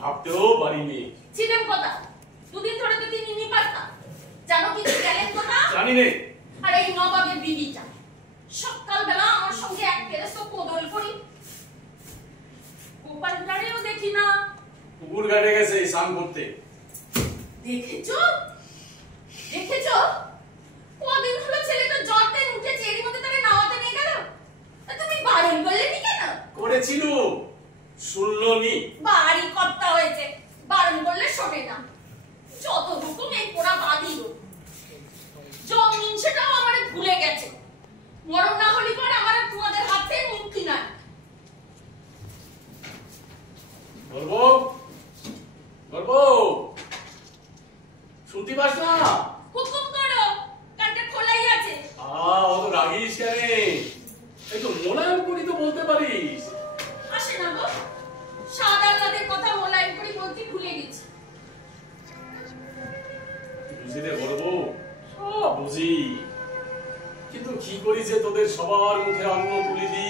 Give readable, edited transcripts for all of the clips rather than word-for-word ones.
ভাবতেও পারিনি। ছিলাম কথা দুদিন ধরে তো তিনি নিপাত না, জানো কি গেলেন কথা? জানি নে। আর এই নবাবের বিবিটা সকালবেলা আমার সঙ্গে এক কেরেস তো কোদল করি, গোপাল গাড়িও দেখি না। পুকুর ঘাটে গেছে স্নান করতে। দেখেছো দেখেছো কদিন হলো ছেলেটা জ্বরতে উঠেছে, এর মধ্যে তাকে নাওয়াতে নিয়ে গেল। তুমি বারণ করলে নি কেন? করেছিল, শুনলো নি। বাড়ি কর্তা হয়েছে, বারণ করলে শোনে না। যত হুকুম এই পোড়া বাঁধিল, জমিন সেটাও আমার ভুলে গেছে। মরণ না হলে পরে আমার তোমাদের হাতে মুক্তি নাই। বলবো বলবো শুনতে পাস না? হুকুম করো, কানটা খোলাই আছে। অত রাগিস কেন? একটু মোলায়েম করি তো বলতে পারিস। আসে না গো, সাদা আল্লাদের কথা মোলায়েম করে বলতে ভুলে গেছি। বুঝিতে বলবো সব বুঝি, কিন্তু কি করি যে তোদের সবার মুখে অন্ন তুলি দি।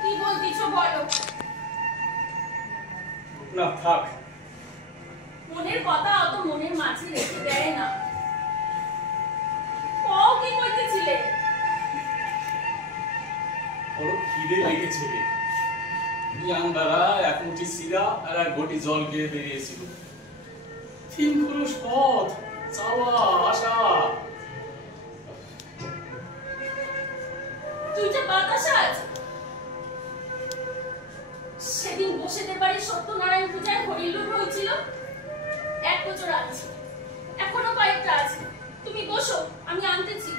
কি বলতিছো বলো। না থাক, মনের কথা অত মনের মাঝে রেখে দেয় না। কও কি কইতেছিলে? বড় খিদে লেগেছে রে। ইয়াংদারা এক মুঠি সিরা আর এক ঘটি জল খেয়ে বেরিয়েছিল। 3 ক্রোশ পথ, যাওয়া আসা। তুইটা বাতাসা আছে। সেদিন বসেদের বাড়ির সত্যনারায়ণ পূজায় হরিলুট হয়েছিল, এক বছর আছে, এখনো কয়েকটা আছে। তুমি বসো, আমি আনতেছি।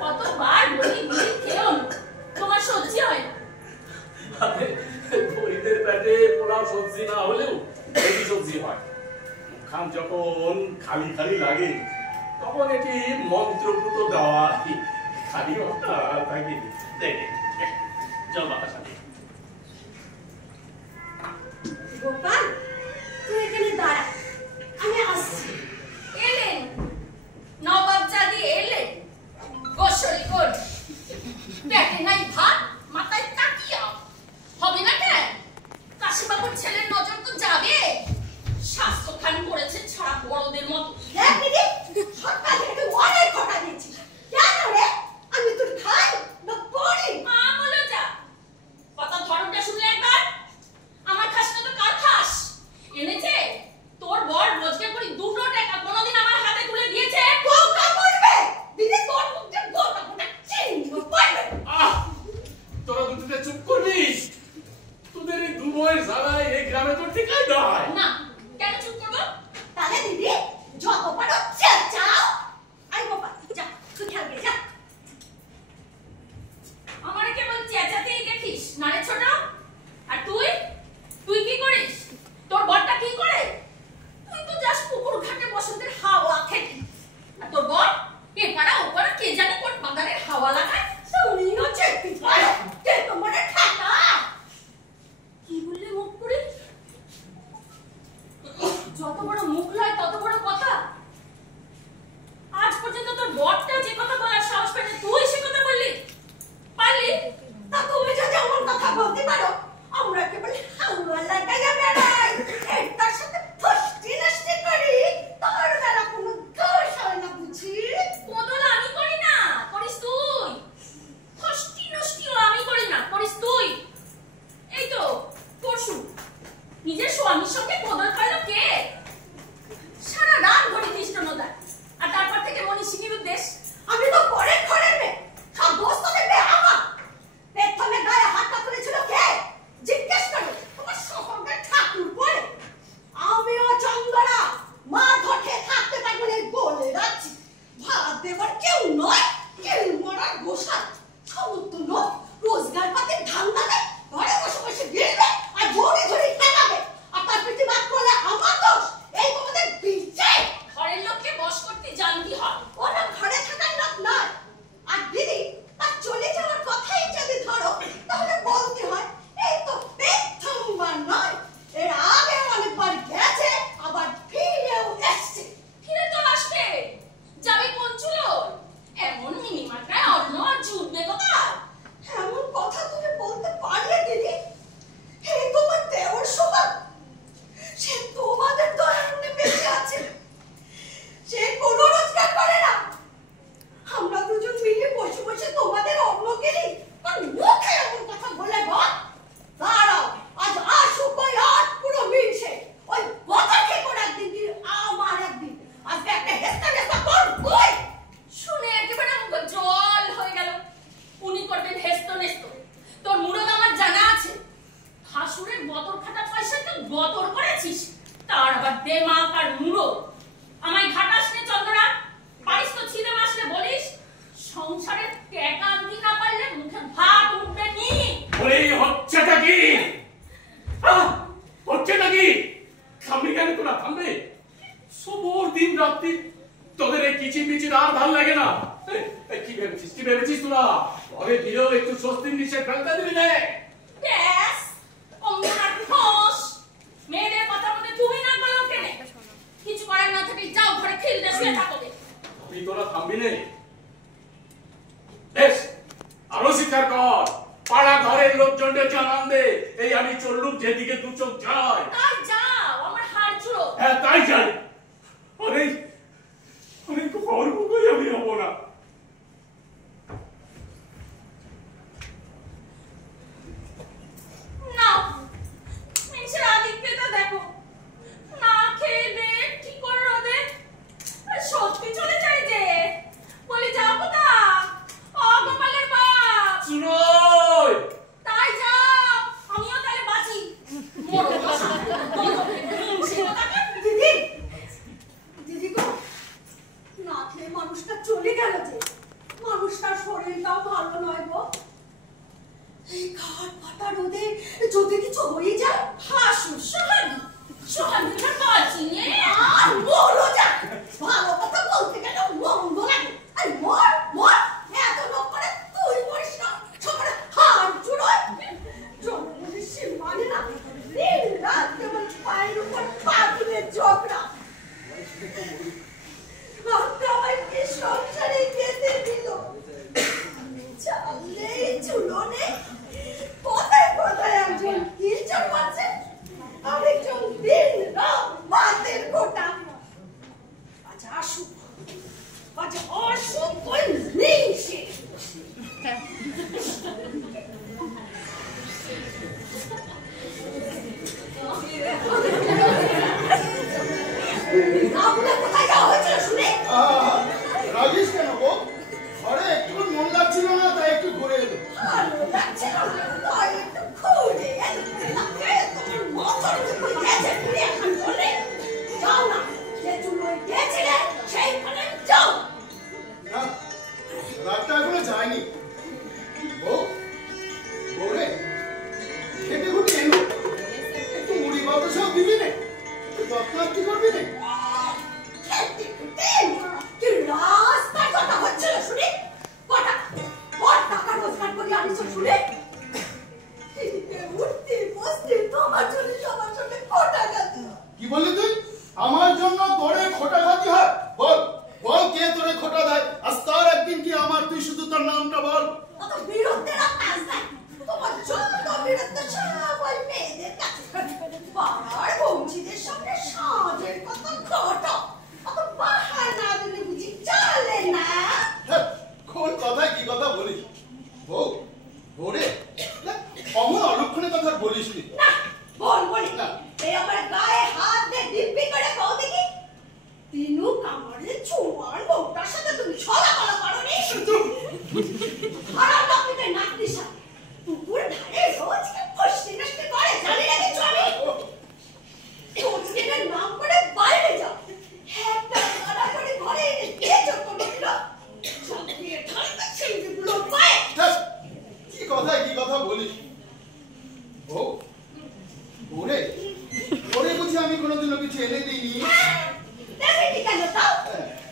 কতবার বলি বিড়ি খেও না, তোমার সহ্য হয় না। গরিবের পেটে পোড়া সবজি না হলেও এই সবজি হয়। মুখখান যখন খালি খালি লাগে তখন এটি মন্ত্রপুত দেওয়া খালি থাকে। দেখে চল বাতাসা দে। গোপাল, তুই এখানে দাঁড়া, আমি আসছি। এলেন নবাব জাদি, এলেন। গোসল কর, পেটে নাই ভাত, মাথায় তাকিয়া হবে না কেন? কাশীবাবুর ছেলের নজর তো যাবে। স্বাস্থ্য খান করেছে ছাড়া বড়দের মতো। দেখ দিদি, সরকার থেকে অনেক কথা দিয়েছিস। কেন রে? আমি তোর খাই না পড়ি? মা বলো যা, দেমাক আর মুড়ো আমায় ঘাটাস নে চন্দ্রা, পারিস তো ছিঁড়ে মাসলে বলিস সংসারের টাকা আনতে না পারলে মুখে ভাত উঠবে নি। ওরে হচ্ছেটা কি? হচ্ছেটা কি? থামবি কেন তোরা? থামবে? সবর দিন রাত্রি তোদের এই কিচিমিচির আর ভাল লাগে না? কি ভেবেছিস তোরা? ঘরে ফিরেও একটু স্বস্তির নিঃশ্বাস ফেলতে দিবি না? ব্যাস অমনার খোস মেয়েদের কথা বলে তুমি না বলো কেন? কিছু করার না থাকলে যাও ঘরে খিলতে শুয়ে থাকো। তুই তোরা থামবি না? বেশ, আরো স্বীকার কর, পাড়া ঘরের লোকজনদের জানান দে এই আমি চললুম যেদিকে দু চোখ যায়। তাই যাও, আমার হাড় চুড়ো। হ্যাঁ তাই যাই। অনেক অনেক গর্ব করে আমি হবো না। না মেয়েছের আদিত্যটা দেখো, না খেয়ে দে ঠিক করে রোদে সত্যি চলে যায় যে। বলি যাও কোথা? অগোপালের বাপ শুনোই তাই যাও, আমিও তাহলে বাঁচি। মরো বসা দিদি দিদি গো, না খেয়ে মানুষটা চলে গেল যে। মানুষটার শরীরটাও ভালো নয় গো। এই ঘাট পাতা রোদে যদি কিছু হয়ে যায়, হাসুর সোহাগী সোহাগীটা বাঁচি নে। আর মরো যা। ভালো কথা বলতে গেলে মন্দ লাগে। আর মর মর, এত লোক করে তুই মরিস না, সবার হাড় জুড়োয়। জন্মের সীমানে না, দিন রাত কেবল পায়ের উপর পা তুলে ঝগড়া। ভাবতে আমায় কি সংসারে যেতে দিল। চালে চুলনে কোথায় কোথায় একজন কিরচর মারছে, আরেকজন দিন রাত ভাতের গোটা। আচ্ছা আসুক, আচ্ছা অসুখ করে নেই সে। আপনার কোথায় যাওয়া হয়েছিল শুনে? রাগিস কেন গো? ঘরে একটু মন লাগছিল না, তাই একটু ঘুরে এলো। ভালো লাগছিল না, তাই একটু ঘুরে এলো। তোমার মতন যখন গেছে ঘুরে এখন বলে যাও না, যে চুলোয় গেছিলে সেইখানে যাও। না, রাতটা এখনো যায়নি। ও ওরে খেটে খুঁটে এলো, একটু মুড়ি বাতাসাও দিবি নে, তৎনাত্তি করবি নে। খেতে খুঁটে কি রাস্তায় কথা হচ্ছিল শুনে? কটা টাকা রোজগার করে আনিস শুনে? উঠতে বসতে তোমার জন্য সবার সঙ্গে কটা গেছে। কি বললি তুই? আমার জন্য তোরে খোটা খাতি হয়? বল বল, কে তোরে খোটা দেয়? আজ তার একদিন কি আমার, তুই শুধু তোর নামটা বল। অত বিরক্তের কাজ নাই। তোমার যত বিরক্ত সব ওই মেয়েদের কাছে। পাড়ার বৌচিদের সামনে সাজের কথা ঘটো। অত বাহানা দিলে বুঝি চলে না। হ্যাঁ, কোন কথায় কি কথা বলিস? বউ বউরে অমন অলক্ষণে কথা বলিস নি। না বলি না, এই আমার গায়ে হাত দিয়ে দিব্যি করে বউ দেখি। তিনু কামারের ছোয়ার বউটার সাথে তুমি ছলাকলা করো নি। হারাম বাপিতে নাতনির সাথে পুকুর ধারে রোজ ফষ্টি নষ্টি করে, জানি না কিছু আমি। রোজদিনের নাম করে বাইরে যাও, একটা কানা করে ঘরে এনে দিয়েছো কোনোদিন? চাকরির ঠান্ডা ছেলেগুলো পায়। কি কথা বলিস? বউ বউরে ওরে বুঝি আমি কোনোদিনও কিছু এনে দিইনি? দেবেনি কেন তাও?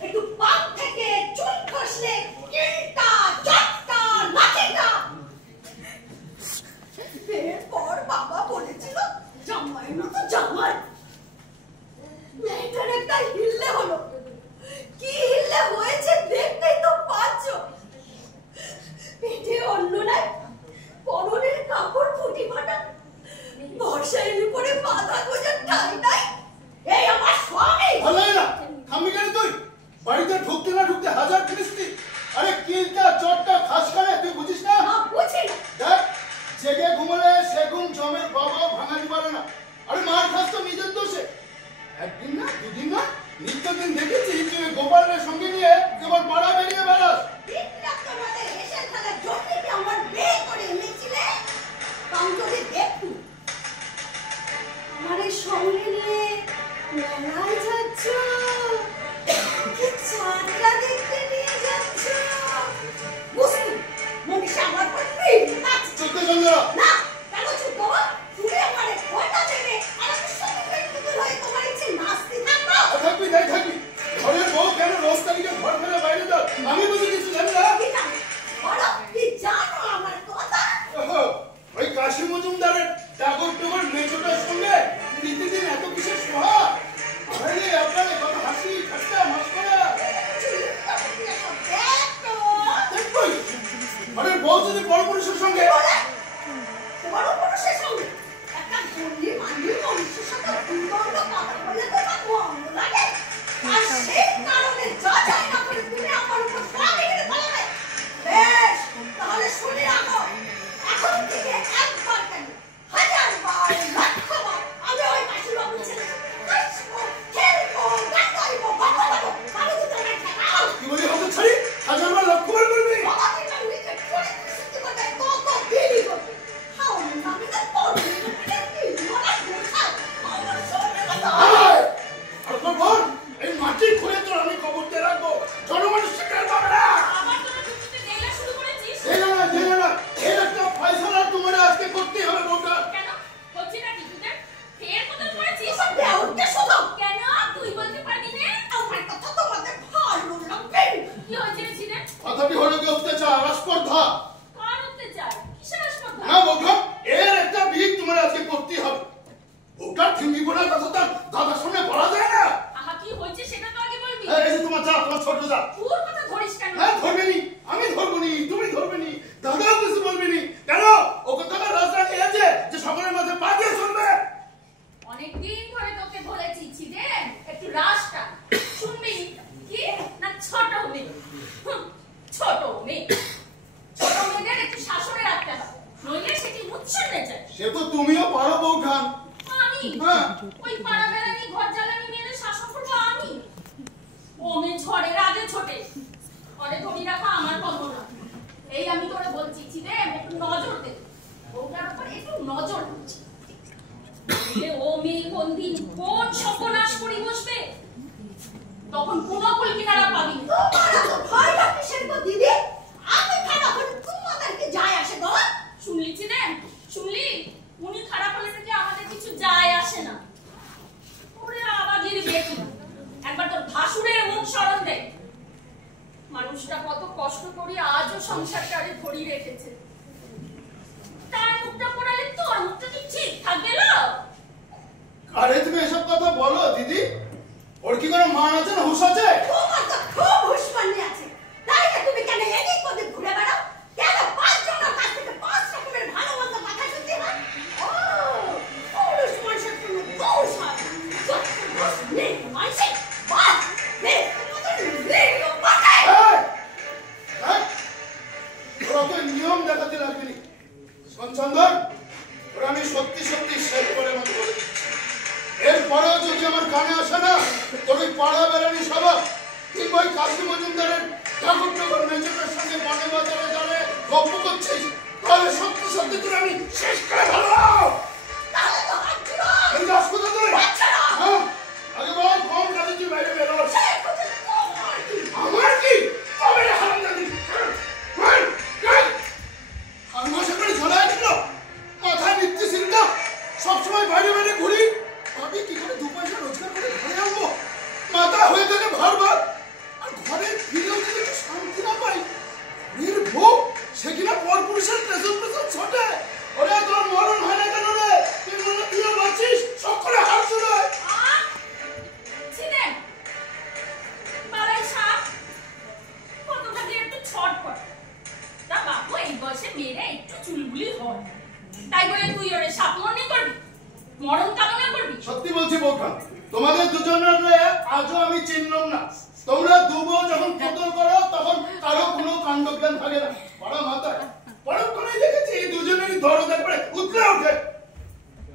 একটু পাক থেকে চুল খসলে কিলটা চটকা লাঠিটা। এরপর বাবা বলেছিল জামাই মতো জামাই। মেয়েটার একটা হিললে হলো, কি হিললে হয়েছে দেখতেই তো পাচ্ছ। পেটে অন্য নাই, পরনের কাপড় ফুটি ফাটা, বর্ষার উপরে বাঁধা গোজার ঠাই নাই। এই আমার স্বামী। ভালো লাগে না? থামবি কেন তুই? বাড়িতে ঢুকতে না ঢুকতে হাজার ফিরিস্তি। আরে কিলটা চটটা খাস করে তুই বুঝিস না? বুঝি না। দেখ, জেগে ঘুমলে সে ঘুম জমের বাবাও ভাঙাতে পারে না। আরে মার খাস তো নিজের কাশী মজুমদারের টাগর টগর মেজোটার সঙ্গে প্রতিদিন এত কিসের সোহাগ? আরে আপনার কত হাসি ঠাট্টা মস্করা। দেখবই আরে বউ যদি বড় পুরুষের সঙ্গে বড় পুরুষের সঙ্গে একটা গন্ডি মান্ডি মানুষের সাথে দুর্গন্ধ কথা বলে তো তার মন্দ লাগে। আর সেই কারণে যা চাই না করে তুমি আমার উপর স্বামী করে ফেলবে। বেশ, তাহলে শুনে রাখো, এখন থেকে একবার কেন 1000 বার 1,00,000 বার আমি ওই কাশীবাবুর ছেলে নাচবো, খেলবো, গান গাইবো, কথা বলবো, আমি তো তোমার ঠেকাও। কি বলি হতে ছাড়ি 1000 বার লক্ষ্য বার করবি। আমাকে না নিজে করে সত্যি কথা কত দেরি করবে। হাও না আমি তো পড়বি কি বলা গোছা আমার সঙ্গে কথা আর খবর এই মাটি খুঁড়ে তো আমি খবর দিয়ে রাখবো। জনমানুষ শিকার পাবে না। আবার তোরা টুকুতে দেলা শুরু করেছিস? দেনা না এর একটা ফয়সালা তোমার আজকে করতেই হবে বউটা। কেন? হচ্ছে না কি তোদের? ফের কোথাও পড়েছিস? দেওরকে শোনো। কেন? তুই বলতে পারবি না? আমার কথা তোমাদের ভালো লাগবে। কি হয়েছে রে ছিলেন? কথাটি হলো কি অত্যাচার স্পর্ধা। কার অত্যাচার? কিসের আসপর্ধা? না বউটা এর একটা বিহিত তোমার আজকে করতেই হবে। বউটা ঠিঙ্গি বোনার কথা তো দাদার সামনে বলা যায় না। আহা, কি হয়েছে সেটা তো আগে বলবি। এই যে তোমার যা তোমার ছোট যা। তোর কথা ধরিস কেন? হ্যাঁ ধরবে নি, আমি ধরবো নি, তুমি ধরবে নি, দাদাও কিছু বলবে নি। কেন ও কথাটা রাজরানি আছে যে সকলের মাঝে পা দিয়ে শুনবে। অনেকদিন ধরে তোকে ধরেছি ছিলেন, একটু রাসটা শুনবি কি না? ছোট মেয়ে, ছোট মেয়ে, ছোট মেয়েদের একটু শাসনে রাখতে হবে, নইলে সেটি মুচ্ছন্নে যায়। সে তো তুমিও পারো বউঠান। আমি হ্যাঁ। ওই পাড়া বেড়ানি ঘর জ্বালানি মেয়েদের শাসন করবো আমি? ও মেয়ে ঝড়ের আগে ছোটে, অনেক ধরি রাখা আমার কথা না। এই আমি তোরে বলছি ছিলেন, একটু নজর দে, ওটার উপর একটু নজর দিচ্ছি। ও মেয়ে কোন দিন কোন সর্বনাশ করি বসবে, তখন কোনো কুল কিনারা পাবি না। তোমার তো ভয় লাগছে সেরকম দিদি। আমি খারাপ হলে তোমাদের কি যায় আসে গো? শুনলি ছিলেন? শুনলি? উনি খারাপ হলে নাকি আমাদের কিছু যায় আসে না। ওরে আবাগির বেটি, একবার তোর ভাসুরের মুখ স্মরণ দে। মানুষটা কত কষ্ট করে আজও সংসারটারে ধরি রেখেছে। তার মুখটা পড়ালে তোর মুখটা কি ঠিক থাকবে না? আরে তুমি এসব কথা বলো দিদি। ওর কি কোনো মান আছে না হুঁশ আছে? তোমার তো খুব হুঁশমানি আছে। তাই না তুমি কেন এদিক ওদিক ঘুরে বেড়াও? কেন 5 জনের কাছ থেকে 5 রকমের ভালো মন্দ কথা শুনতে হয়? ও পুরুষ মানুষের কোনো দোষ হয় না। যত দোষ নেই মানুষে বাস নেই তোমাদের রেডিও পাঠায়। ওরা তো নিয়ম দেখাতে লাগবে নি। সঞ্চন্দন ওরা আমি সত্যি সত্যি শেষ করে মতো বলে দিচ্ছি। এরপরেও যদি আমার কানে আসে না তোর ওই পাড়া বেড়ানি স্বভাব কিংবা ওই কাশী মজুমদারের ঠাকুর ঠাকুর মেজোটার সঙ্গে বনে বাজারে দাঁড়ে গল্প করছিস, তাহলে সত্যি সত্যি তোর আমি শেষ করে ভালো। তাহলে তো হাত ছিল। এই দাস কোথা তুই? আচ্ছা না। হ্যাঁ আগে বল কোন কাজে তুই বাইরে বেরো? সে কথা তোমার কি? আমার কি তবে হারাম জানি আর মাসে করে ঝোলায় দিল মাথায় নিত্যি চিন্তা সবসময় বাইরে বাইরে ঘুরি। আমি কি করে 2 পয়সা রোজগার করে ঘরে আনবো? মাথা হয়ে থাকে ভারবার। আর ঘরে ফিরেও যদি একটু শান্তি না পাই, ঘরের বউ সে কিনা পর পুরুষের পেছন পেছন ছোটে। ওরে তোর মরণ হয় না কেন রে? তুই মনে তুইও বাঁচিস সকলে হাত চুড়ায়। ছিলেন পাড়ায় সাপ কতটাকে একটু ছটপট। তা বাপু এই বয়সে মেয়েরা একটু চুলবুলি হয়, তাই বলে তুই ওরে সাপ মনে করবি, মরণ কামনা করবি? সত্যি বলছি বৌঠান, তোমাদের দুজনের আজও আমি চিনলাম না। তোমরা দুবো যখন কতল করো তখন কারো কোনো কাণ্ডজ্ঞান থাকে না। বড় মাথায় পরক্ষণেই দেখেছি এই দুজনেরই দরদ একবারে উতলে ওঠে।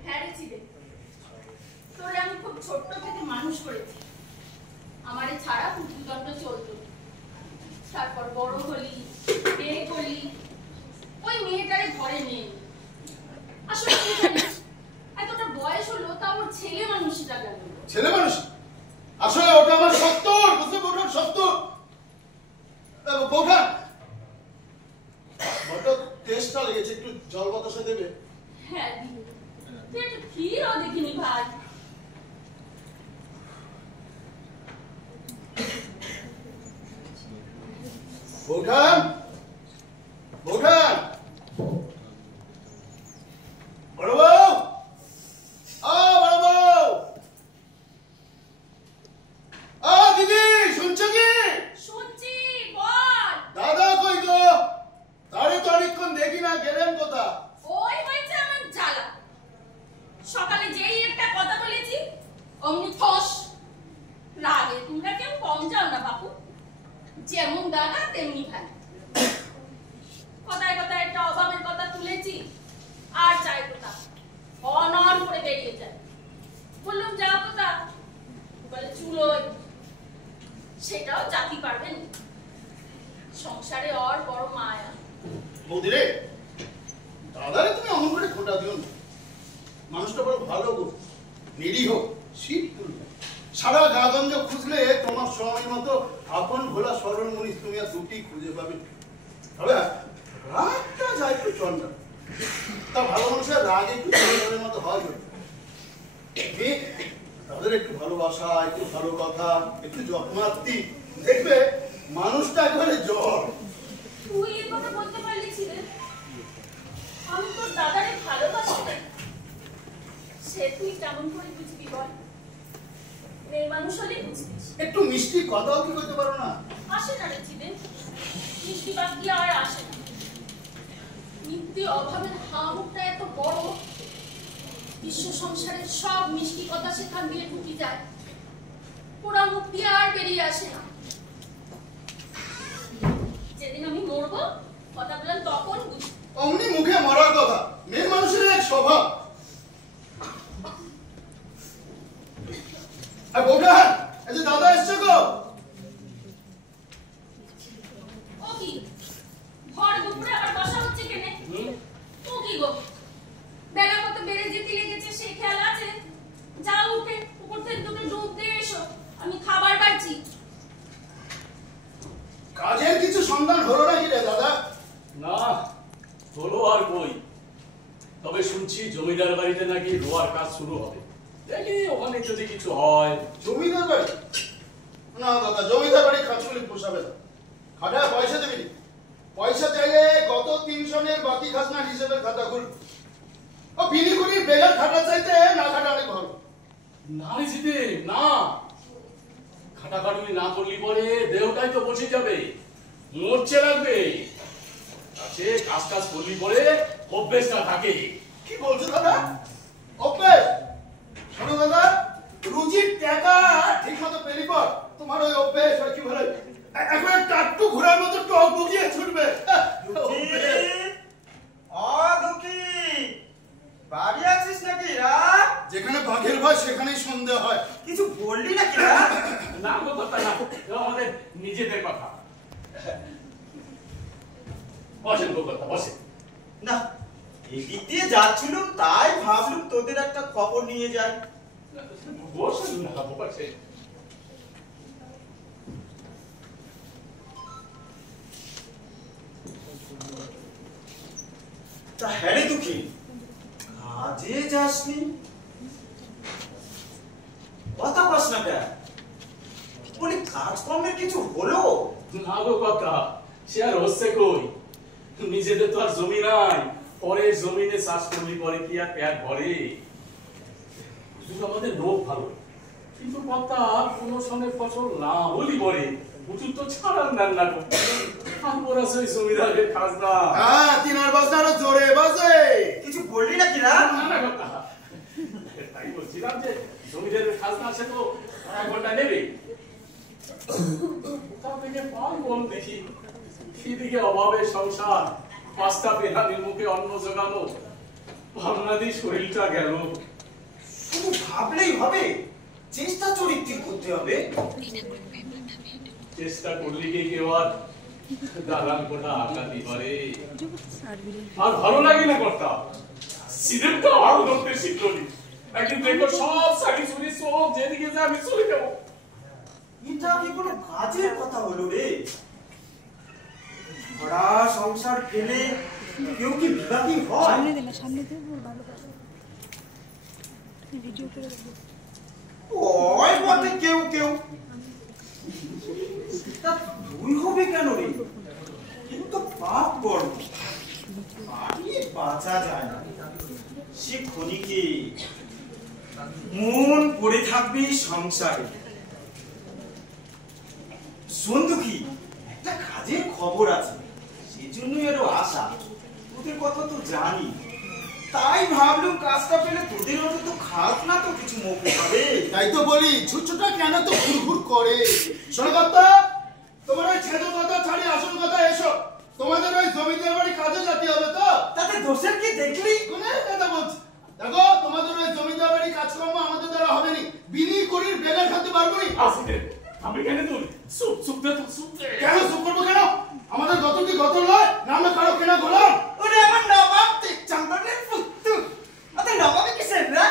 হ্যাঁ রে ছিলেন, তোরে আমি খুব ছোট্ট থেকে মানুষ করেছি। আমারে ছাড়া পুতুলদণ্ড চলতো। তারপর বড় হলি, বিয়ে করলি, ওই মেয়েটারে ঘরে নিয়ে এলি। আসলে কি জানিস, এতটা বয়স হলো তা ওর ছেলে মানুষটা গেল। ছেলে মানুষ আসলে ওটা আমার সত্তর, বুঝতে বৌঠান সত্তর। বৌঠান বড় তেষ্টা লেগেছে, একটু জল বাতাসে দেবে? হ্যাঁ দিদি, তুই একটু ক্ষীরও দেখিনি ভাই। বৌঠান বৌঠান ভালো গো, নিরীহ, শীতল। সারা গাগঞ্জ খুঁজলে তোমার স্বামীর মতো আপন ভোলা সরল মনীষ তুমি আর দুটি খুঁজে পাবে। তবে রাগটা যায় একটু চন্ডা, তা ভালো মানুষের রাগ একটু চন্ডালের মতো হয়। তাদের একটু ভালোবাসা, একটু ভালো কথা, একটু যত্নার্থী, দেখবে মানুষটা একেবারে জ্বর। তুই এই কথা বলতে পারলি ছিলেন? আমি তোর দাদারে ভালোবাসি না। সে তুই কেমন করে বুঝবি বল? মেয়ে মানুষ হলে বুঝবিস। একটু মিষ্টি কথাও কি করতে পারো না? আসে না রে চিদেন, মিষ্টি বাকি আর আসে না। নিত্য অভাবের হামুকটা এত বড়, বিশ্ব সংসারের সব মিষ্টি কথা সেখান দিয়ে ঢুকি যায়, পোড়া মুখ দিয়ে আর বেরিয়ে আসে না। যেদিন আমি মরবো কথা বলেন তখন বুঝবি। অমনি মুখে মরার কথা, মেয়ে মানুষের এক স্বভাব। আর বৌঠান, এই যে দাদা এসছে গো। ও কি ভর দুপুরে আবার বসা হচ্ছে কেনে? ও কি গো, বেলা কত বেড়ে যেতে লেগেছে সে খেয়াল আছে? যাও উঠে উপর থেকে দুটো ডুব দিয়ে এসো, আমি খাবার বাড়ছি। কাজের কিছু সন্ধান হলো নাকি রে দাদা? না, হলো আর কই। তবে শুনছি জমিদার বাড়িতে নাকি রোয়ার কাজ শুরু হবে। দেখি ওখানে যদি কিছু হয়। জমিদার বাড়ি? না দাদা, জমিদার বাড়ি খাঁচুলি পোষাবে না। খাটায় পয়সা দেবি? পয়সা চাইলে গত 3 সনের বাকি খাজনার হিসেবে খাতা খুল। ও বিলি করির বেগার খাটা চাইতে না খাটা অনেক ভালো। না রে জিতে, না। খাটাখাটুনি না করলি পরে দেহটাই তো বসে যাবে, মরচে লাগবে। কাছে কাজ কাজ করলি পরে অভ্যেসটা থাকে। কি বলছো দাদা? অভ্যেস? শোনো দাদা, রুজির টাকা ঠিক মতো পেলি পর তোমার ওই অভ্যেস আর কি বলে একবার টাট্টু ঘোড়ার মতো টক বগিয়ে ছুটবে। বাড়ি আছিস নাকি? যেখানে বাঘের ভয় সেখানেই সন্দেহ হয়। কিছু বললি নাকি? না গো কথা না, আমাদের নিজেদের কথা। বসেন গো কথা, বসেন। না, এদিক দিয়ে যাচ্ছিলাম তাই ভাবলুম তোদের একটা খবর নিয়ে যাই। বসেন না, বসেন। তা হ্যাঁ রে দুঃখী, কাজে যাসনি? কথা বস না কেন? বলি কাজকর্মের কিছু হলো? না গো কথা, সে আর হচ্ছে কই? নিজেদের তো আর জমি নাই, পরের জমিনে চাষ করলি পরে কি আর পেট ভরে? শুধু আমাদের লোক ভালো, কিন্তু কথা কোন সঙ্গে ফসল না হলি পরে উচিত তো ছাড়ান দেন না গো। তারপর আছে ওই জমিদারের খাজনা। হ্যাঁ, 3 বাজনা আরো জোরে বাজে। কিছু বললি নাকি? না না কথা, তাই বলছিলাম যে জমিদারের খাজনা আছে তো 1 ঘন্টা নেবে। কোথাও থেকে পাই বল দেখি। সেদিকে অভাবের সংসার, 5টা পেহানির মুখে অন্ন জোগানো, ভাবনা দিয়ে শরীরটা গেল। শুধু ভাবলেই হবে, চেষ্টা চরিত্র করতে হবে। চেষ্টা করলে কি কেউ আর দালান কোটা আঁকাতে পারে? আর ভালো লাগে না কর্তা, সিনেমটা আরো ধরতে শিখলি। একদিন দেখো সব শাড়ি চুরি সব যেদিকে যায় আমি চলে যাবো। এটা কি কোনো কাজের কথা হলো রে? বড়া সংসার ফেলে কেউ কি বিবাদী হয়? সামনে দে ভালো কথা ভিডিও করে দেব। ওই বটে কেউ কেউ। তা তুই হবে কেন রে? কিন্তু পাপ কর্ম পালিয়ে বাঁচা যায় না। সে ক্ষণিকে মন পড়ে থাকবে সংসারে। সন্দুকি একটা কাজের খবর আছে, সেজন্যই আরো আশা। তোদের কথা তো জানি, তাই ভাবলুম কাজটা পেলে তোদের অন্তত খাস না তো কিছু মৌকে হবে। তাই তো বলি, ছুটছুটা কেন তো ঘুরঘুর করে। শোনো কর্তা, তোমার ওই ছেদো কথা ছাড়ি আসল কথা এসো। তোমাদের ওই জমিদার বাড়ি কাজে যেতে হবে তো? তাতে দোষের কি দেখলি? কোনের কথা বলছি? দেখো, তোমাদের ওই জমিদার বাড়ি কাজকর্ম আমাদের দ্বারা হবে নি। বিনি করির বেগার খাতে পারবো নি। আমি কেন তুই চুপ চুপ দে, চুপ দে। কেন চুপ করবো কেন? আমাদের গত কি গত নয়, নামে কারো কেনা গোলাম। ওরে আমার নবাব দেখছাম তোদের পুত্তু। আতে নবাবে কিসের রে?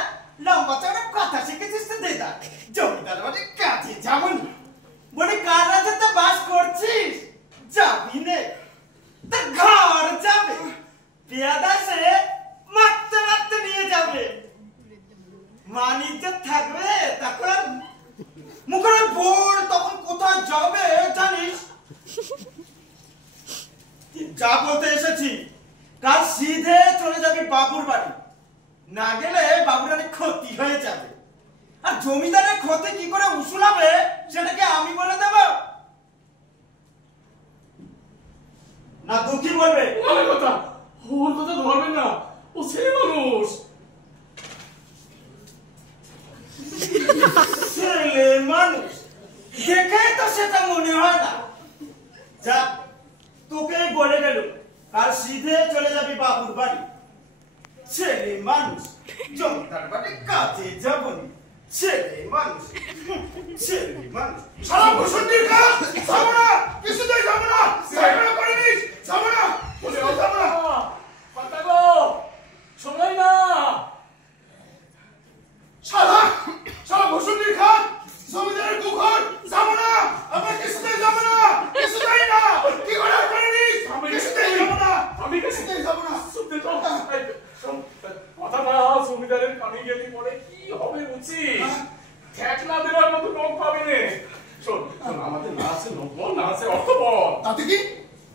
বাবুর বাড়ি, না গেলে বাবুরানের ক্ষতি হয়ে যাবে। আর জমিদারের ক্ষতি কি করে উসুল হবে সেটাকে আমি বলে দেব না দুঃখী বলবে? ওর কথা ধরবেন না, ও ছেলে মানুষ। ছেলে মানুষ দেখে তো সেটা মনে হয় না। যা, তোকে বলে গেল কাল সিধে চলে যাবি বাবুর বাড়ি। ছেলে মানুষ, জমিদার বাড়ি কাজে যাবনি। ছেলে মানুষ, ছেলে মানুষ। সারা বসন্তীর কাজ যাবো না, কিছুতেই যাবো না। সাইকেল করে নিস, যাবো না, কোথাও যাবো না। কথা গো, শোনাই না। সারা বসন্তীর কাজ জমিদারের কুকুর, যাবো না, আমরা কিছুতেই যাবো না, কিছুতেই না। কি করে নিস, কিছুতেই যাবো না, আমি কিছুতেই যাবো না। শুনতে তো কথা না, জমিদারের কানে গেলে পরে কি হবে উচিত? ঠেকনা দেওয়ার মতো লোক পাবে না। শোন, আমাদের না আছে লোকবল, না আছে অর্থবল। তাতে কি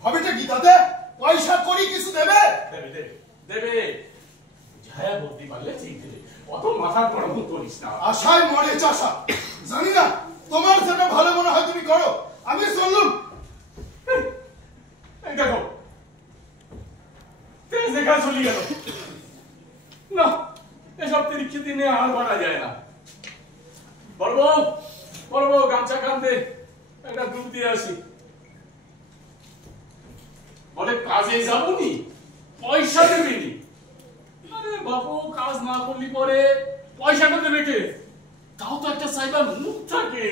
হবেটা কি? তাতে পয়সা করি কিছু দেবে? দেবে ঝায়া বলতে পারলে ঠিক দেবে। অত মাথা গরম করিস না। আশায় মরে চাষা। জানি না তোমার যেটা ভালো মনে হয় তুমি করো, আমি চললুম। এই দেখো, তেজ দেখা চলে গেল। না, এসব তিরিক্ষিতি নিয়ে আর বাড়া যায় না। বড় বউ গামছা কাঁদে একটা ডুব দিয়ে আসি। বলে কাজে যাবনি, পয়সা দেবেনি। আরে বাবু, কাজ না করলি পরে পয়সাটা দেবে কে? তাও তো একটা সাইবার মুখ থাকে।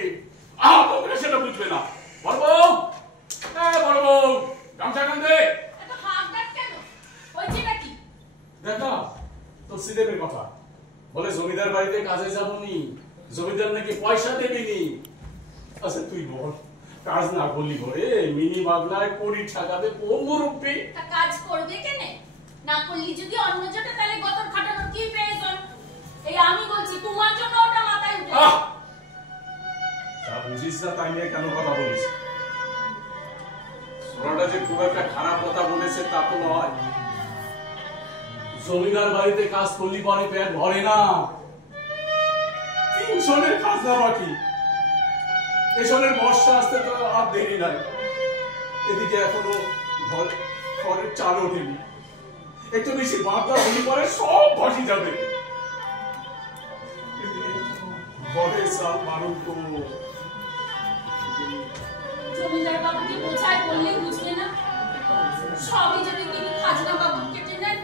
তোমরা সেটা বুঝবে না। বড় বউ, গামছা কাঁদে। এত হাঁক ডাক কেন? হয়েছেটা কি? দেখা তোর সিদেবের কথা। বলে জমিদার বাড়িতে কাজে যাবনি, জমিদার নাকি পয়সা দেবেনি। আচ্ছা তুই বল, কাজ না করলি ঘরে মিনি বাগলায় কোটি ঠাকাবে কোন মুরব্বি? তা কাজ করবে কেনে? না করলি যদি অন্য জোটে তাহলে গতর খাটানোর কি প্রয়োজন? এই আমি বলছি, তোমার জন্য ওটা মাথায় উঠে। যা বুঝিস না তাই নিয়ে কেন কথা বলিস? সোনাটা যে খুব একটা খারাপ কথা বলেছে তা তো নয়। জমিদার বাড়িতে কাজ করলি পরে পেট ভরে না। 3 সনের খাজনা বাকি। এসনের বর্ষা আসতে তো আর দেরি নাই। এদিকে এখনো ঘরের চাল ওঠেনি। একটু বেশি বাঁধা হলি পরে সব ভাসি যাবে। ঘরে চাল মানুষ তো জমিদার বাবুকে বোঝায় বললে বুঝবে না। সবই যদি তিনি খাজনা বাবু কেটে নেন,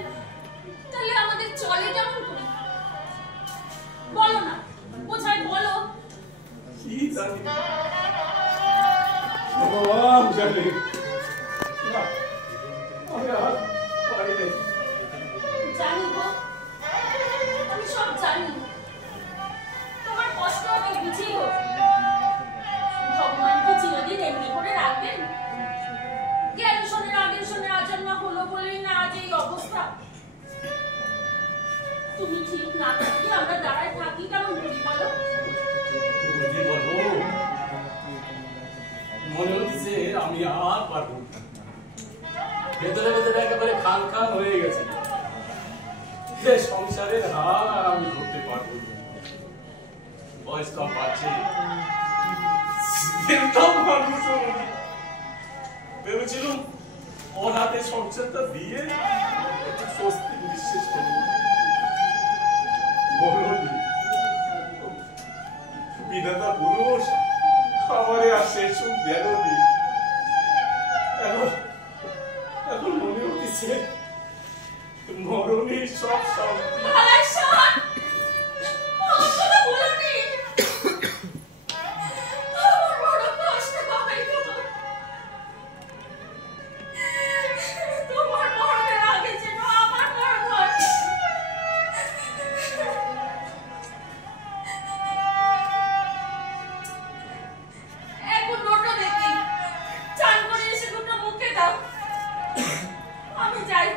তাহলে আমাদের চলে কেমন করে? বলো না, বোঝায় বলো। কি জানি, ভগবান জানে। না, আমি আর পারি না। জানি গো, আমি সব জানি। তোমার কষ্ট আমি বুঝি গো। ভগবান কি চিরদিন এমনি করে রাখবেন? আগের শোনের আজন্ম হলো বলেই না আজ এই অবস্থা। তুমি ঠিক না থাকি আমরা দাঁড়ায় থাকি কেমন করি বলো? বুঝতে পারবো, মনে হচ্ছে আমি আর পারবো না। ভেতরে ভেতরে একেবারে খান খান হয়ে গেছে। যে সংসারের হাল আর আমি করতে পারবো না। বয়স কম পাচ্ছে, ভেবেছিলাম ওর হাতে সংসারটা দিয়ে একটু স্বস্তি নিঃশ্বাস করবো। বিধাতা পুরুষ আমারে আর সেই সুখ দেননি। এখন মনে হচ্ছে মরণই সব শান্তি। আমি যাই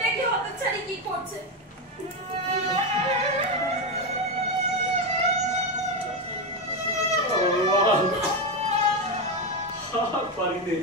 দেখি হতচ্ছাড়ি কি করছে। পারিনি।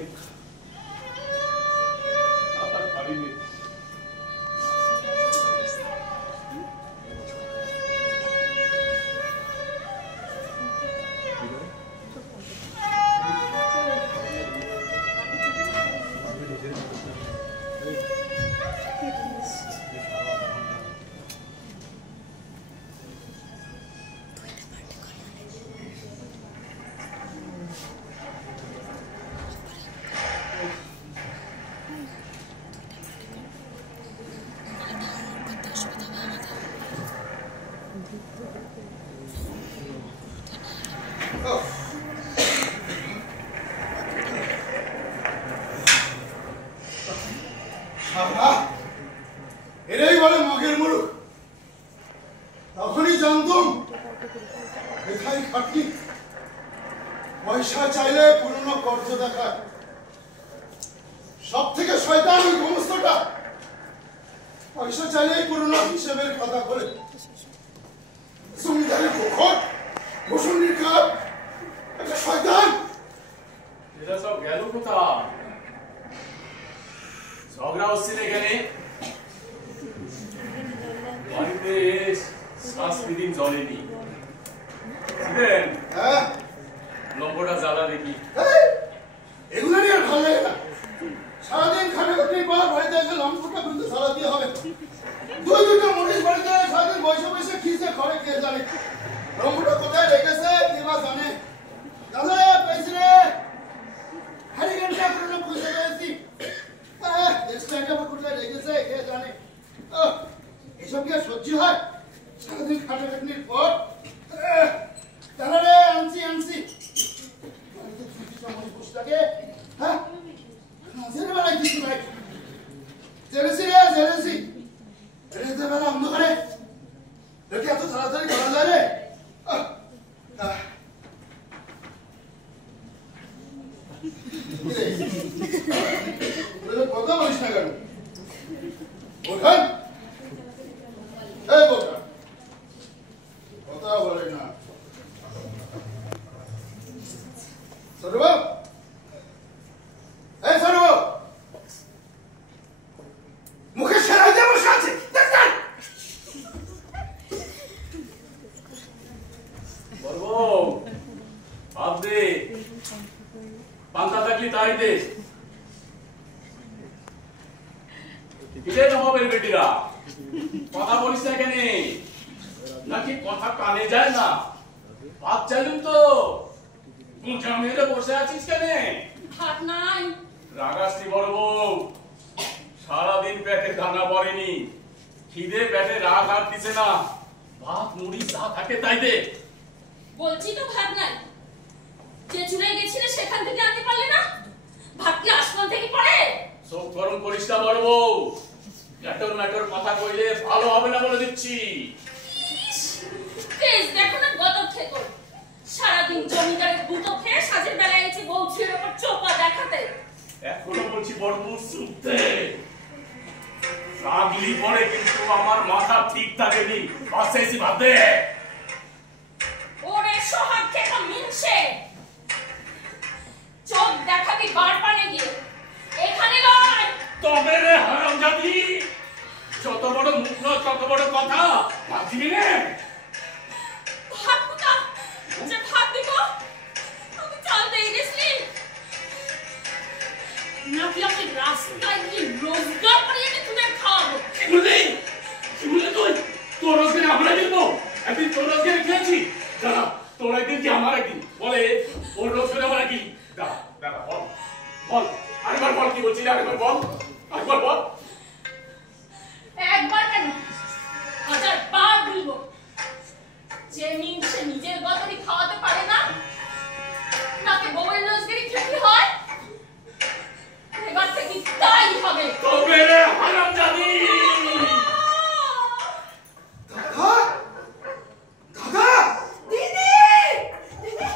এরাই বলে মগের মুলুক। তখনই জানতুম কোথায় খাটনি। পয়সা চাইলে পুরনো কর্জ দেখায়। সব থেকে শয়তান ওই সমস্তটা। পয়সা চাইলেই পুরনো হিসেবের খাতা খোলে। জমিদারের পোখর, বসুন্ডির কাপ, একটা শয়তান। এরা সব গেল কোথায়? ঝগড়া হচ্ছে এখানে। বাড়িতে সাংস্কৃতিক জ্বলেনি। হ্যাঁ, লম্বটা জ্বালা দেখি। এগুলো নিয়ে আর ভালো লাগে না। সারাদিন খাটাখাটির পর বাড়িতে এসে লম্বটা কিন্তু জ্বালাতে হবে। দুটো মরিচ বাড়িতে সারাদিন বসে বসে খিসে ঘরে কে জানে লম্বটা কোথায় রেখেছে কে বা জানে। দাদা পেয়েছি রে, হারিকেনটা পুরনো বুঝতে পেরেছি। রেস্টুরেন্টটা কোথায় রেখেছে কে জানে। এসব কি আর সহ্য হয় সারাদিন খাটাখাটির পর? দাদা রে, আনছি আনছি। বাড়িতে দুটো মরিচ বসে থাকে। হ্যাঁ, জেনে বেলায় কিছু নাই। জেনেছি রে, জেনেছি। রেতে বেলা অন্ধকারে দেখি এত তাড়াতাড়ি করা যায় রে। কথা বলিস না কেন? বোঝান বোঝান কথা বলে না। সরবাব, এই সরবাব, মুখে সেরা দিয়ে বসে আছে। দেখেন বলবো ভাব দে, পান্তা থাকলি তাই দে। কিরে নবাবের বেটিরা, কথা বলিস না কেন? নাকি কথা কানে যায় না? ভাত চাইলুম তো, মুখে মেরে বসে আছিস কেন? ভাত নাই। রাগাসনি বড় বউ, সারাদিন পেটে দানা পড়েনি, খিদে পেটে রাগ আর দিছে না। ভাত মুড়ি যা থাকে তাই দে। বলছি তো ভাত নাই। যে চুলায় গেছিলে সেখান থেকে আনতে পারলে না? ভাত কি আসমান থেকে পড়ে? সব গরম করিস না বড় বউ। ম্যাটর ম্যাটর কথা কইলে ভালো হবে না বলে দিচ্ছি। প্লিজ দেখো না গদর থেকে। সারাদিন জমিদারের গুতো খেয়ে সাজের বেলায় এসে বউ ছেড়ে ওপর চোপা দেখাতে। এখনো বলছি বড় বউ শুনতে। রাগলি পরে কিন্তু আমার মাথা ঠিক থাকেনি। বাসে এসে ভাত দে। ওরে সোহাগ খেতা মিনছে। চোখ দেখাবি বার পানে গিয়ে। এখানে নয়। তবে রে হারামজাদি, যত বড় মুখ না তত বড় কথা। ভাত দিবি নে? ভাত কোথা? যে ভাত দিব? আমি চাল দিয়ে গেছিলি। নাকি আমি রাস্তায় গিয়ে রোজগার করে এনে তোদের খাওয়াবো। কি বললি? কি বললি তুই? তোর রোজগারে আমরা দিব? একদিন তোর রোজগারে খেয়েছি। দাঁড়া, তোর একদিন কি আমার একদিন? বলে ওর রোজগারে আমার একদিন। দাঁড়া দাঁড়া, বল বল, আরেকবার বল কি বলছিস? আরেকবার বল, আরেকবার বল। একবার কেন 1000 বার বলবো। যে মিনসে নিজের গতরি খাওয়াতে পারে না, তাকে বউয়ের রোজগারি খেতে হয়। এবার থেকে তাই হবে। তবে রে হারামজাদি। দাদা, দাদা, দিদি, দিদি,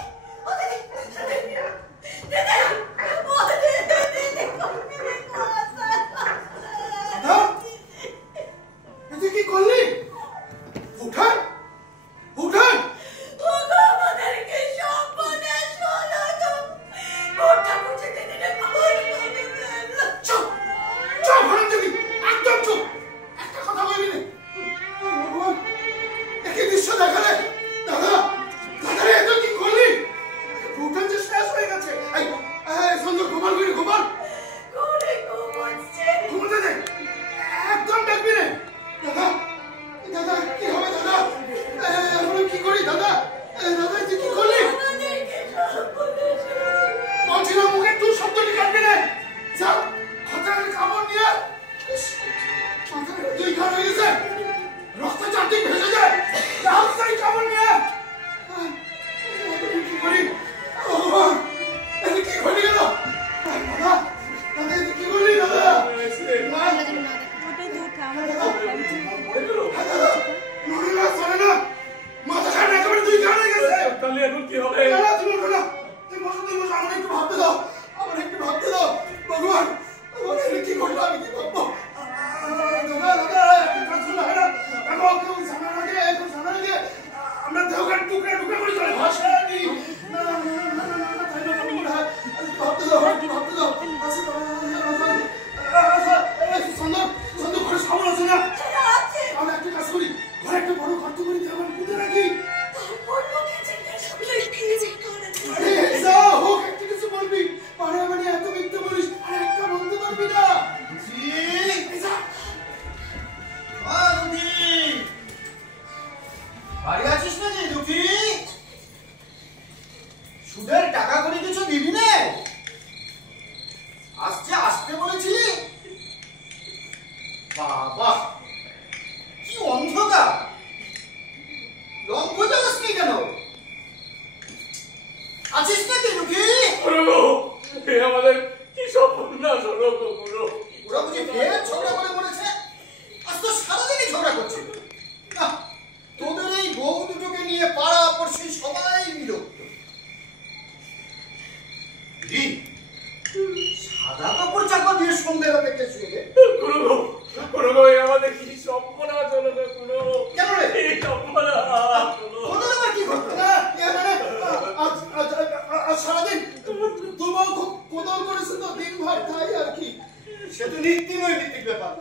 নীতিনৈতিক ব্যাপার।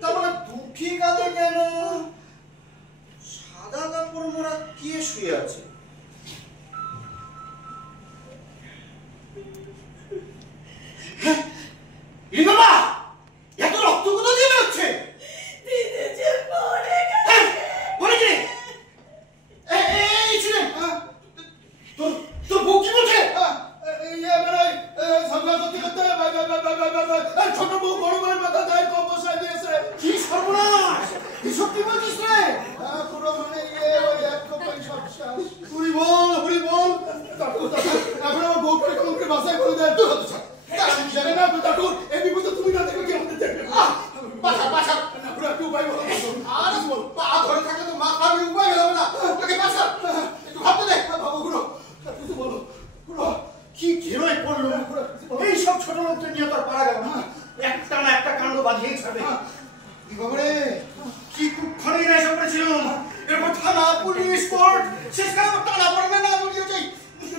তার মানে দুঃখী কাঁধে কেন সাদা কাপড় মোড়া কে শুয়ে আছে? বাবা, এত রক্ত কোথা দিয়ে বেরোচ্ছে? দিদি যে মরে গেছে। বলে কি? এই ছিলেন তোর বউ কি বলছে? ছোট বউ বড় বউয়ের মাথা দায় কম বসায় দিয়েছে। কি সর্বনাশ! এসব কি বলছিস রে? পুরো মানে ওই এক কোপাই সব শেষ। হরি বল এখন আমার বউ করে কেমন করে বাসায় করে দেয়। জানে না দাদু, এই বিপদে তুমি না দেখবে কি আমাদের দেখবে। বাছা একটু উপায় বলো। আর বল, পা ধরে থাকলে তো মাথা আমি উপায় হবে না। তোকে বাছা একটু ভাবতে দে। বাবু গুলো কিছু বলো। কি ঘেরোয় পড়লো! এই সব ছোট লোকদের নিয়ে তোর পারা গেল না। একটা না একটা কাণ্ড বাঁধিয়ে ছাড়বে। বাবারে, কি কুক্ষণে না এসব করেছিলাম। এরপর থানা, পুলিশ, কোর্ট, শেষকালে আমার টানা পড়বে না জড়িয়ে যাই।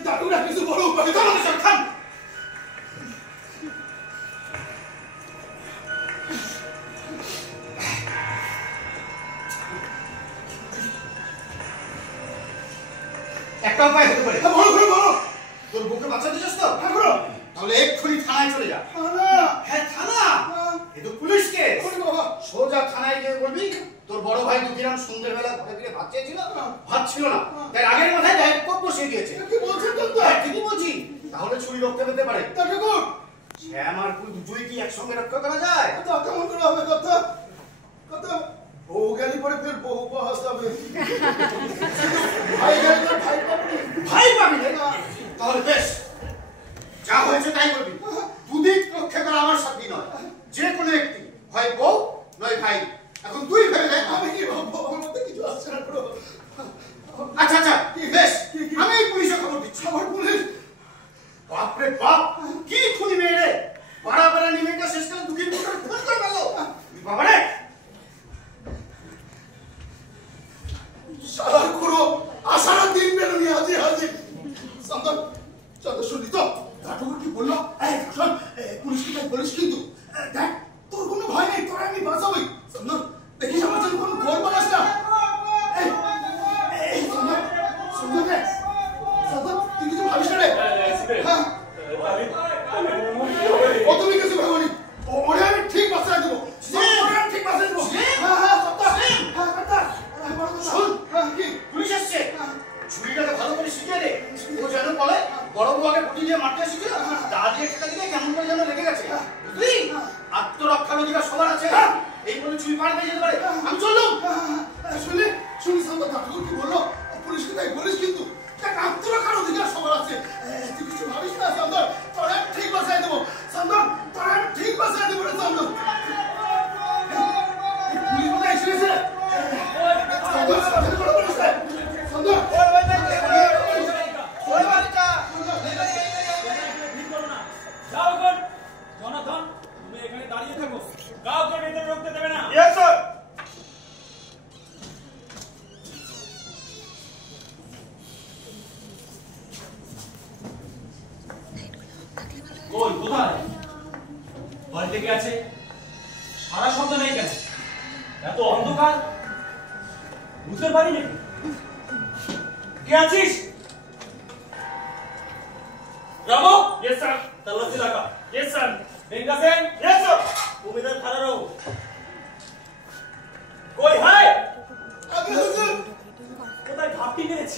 দাদুরা কিছু বলো উপায় চলো সব থাম। একটা উপায় হতে পারে। বলো। তোর বুকে বাঁচাতে চাস তো? তাহলে এক্ষুনি থানায় চলে যা। হ্যাঁ, থানা। এ তো পুলিশ কেস। সোজা থানায় গিয়ে বলবি তোর বড় ভাই দুদিরাম সন্ধ্যেবেলা ঘরে ফিরে ভাত চেয়েছিল, ভাত ছিল না, তাই আগের মাথায় ডাইরেক্ট কোপ বসিয়ে দিয়েছে। কি বলছেন দাদা? হ্যাঁ, ঠিকই বলছি। তাহলে ছুরি রক্ত পেতে পারে। তাকে কোন শ্যাম আর কুল দুটোই কি একসঙ্গে রক্ষা করা যায়? কেমন করে হবে কথা বউ গেলি পরে ফের বউ উপহাস হবে। ভাই গেলি ভাই পাবি। ভাই পাবি না? তাহলে বেশ, যা হয়েছে তাই বলবি। দুদিক রক্ষা করা আমার সাথী নয়, যে কোনো একটি, হয় বউ নয় ভাই। এখন তুই ভেবে দেখ। আমি কি ভাববো? আমার মধ্যে কিছু আসছে না। আচ্ছা বেশ, আমি পুলিশে খবর দিচ্ছি। আমার পুলিশ বাপরে বাপ, কি খুনি মেয়ে রে! পাড়া নিমেটা শেষকালে দুঃখী মুখে ফোন করে গেল। বাবা রে, সারার পুরো আসার দিন বেরোনি হাজির চন্দ্র শুনি তো ঠাকুর কি বললো? পুলিশ কি তাই বলিস কিন্তু দেখ তোর কোনো ভয় নেই, তোরা আমি বাঁচাবই। চন্দন দেখিস আমার জন্য কোনো ঘর বানাস না। চন্দন তুই কিছু ভাবিস না রে? হ্যাঁ, ও তুমি কিছু ভাবনি, ওরে আমি ঠিক বাঁচাই দেবো। ঠিক বাঁচাই দেবো। পুলিশ আসছে, ছুরিটাকে ভালো করে শিখিয়ে দে। ও যেন বলে বড় বউকে পুঁটি দিয়ে মারতে এসেছিল, তা দিয়ে ঠেকা দিলে কেমন করে যেন লেগে গেছে। বুঝলি, আত্মরক্ষার অধিকার সবার আছে। এই বলে ছুরি পার পেয়ে যেতে পারে। আমি চললাম। শুনি সন্ধ্যা ঠাকুর কি বললো? পুলিশকে তাই বলিস কিন্তু আত্মরক্ষার অধিকার সবার আছে। তুই কিছু ভাবিস না চন্দন, তোরা ঠিক বাঁচাই দেবো। চন্দন তোরা ঠিক বাঁচাই দেবো রে চন্দন। পুলিশ বোধহয় এসেছে। বাড়িতে কে আছে? সারা শব্দ নেই কেন? এত অন্ধকার, বুঝতে পারি নাকি? কে আছিস? রামো? Yes sir. तलाशी लगा। Yes sir. बेंगा सेन? Yes sir. तुम इधर खड़ा रहो। कोई है? আগে হুজুর কোথায় ঘাপটি মেরেছি?